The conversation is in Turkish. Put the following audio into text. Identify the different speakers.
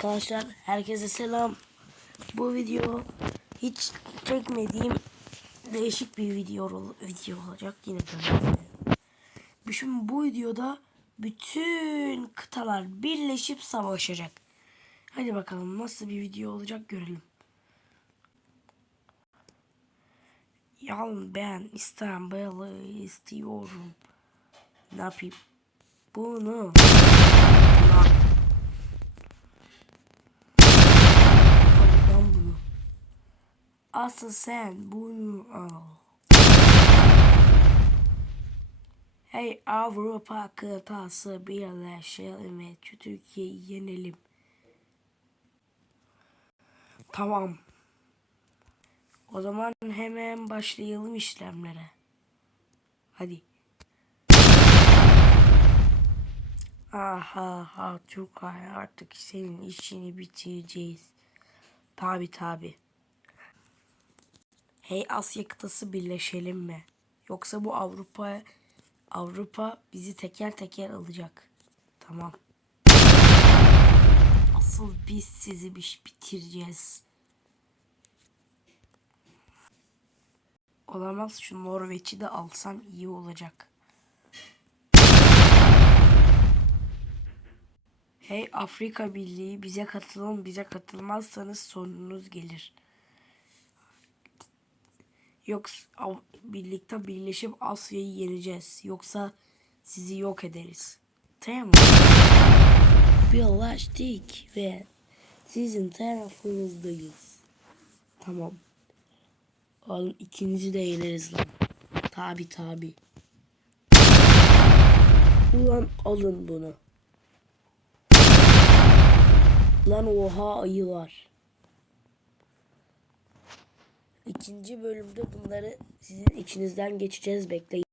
Speaker 1: Arkadaşlar herkese selam. Bu video hiç çekmediğim değişik bir video, video olacak yine ben. Şimdi bu videoda bütün kıtalar birleşip savaşacak. Hadi bakalım nasıl bir video olacak görelim. Yalın ben İstanbul'u istiyorum. Ne yapayım? Bunu. Lan. Al lan bunu. Asıl sen bunu al. Hey Avrupa kıtası birleşelim ve Türkiye'yi yenelim. Tamam. O zaman hemen başlayalım işlemlere. Hadi. Aha ha Türkay artık senin işini bitireceğiz. Tabi tabi. Hey Asya kıtası birleşelim mi? Yoksa bu Avrupa Avrupa bizi teker teker alacak. Tamam. Asıl biz sizi bir bitireceğiz. Olamaz şu Norveç'i de alsam iyi olacak. Hey Afrika Birliği bize katılın bize katılmazsanız sorununuz gelir. Yoksa birlikte birleşip Asya'yı yeneceğiz. Yoksa sizi yok ederiz. Tamam. Birleştik ve sizin tarafınızdayız. Tamam. Oğlum ikinizi de yeneriz lan. Tabi tabi. Ulan alın bunu. Lan oha ayılar. İkinci bölümde bunları sizin içinizden geçeceğiz bekleyin.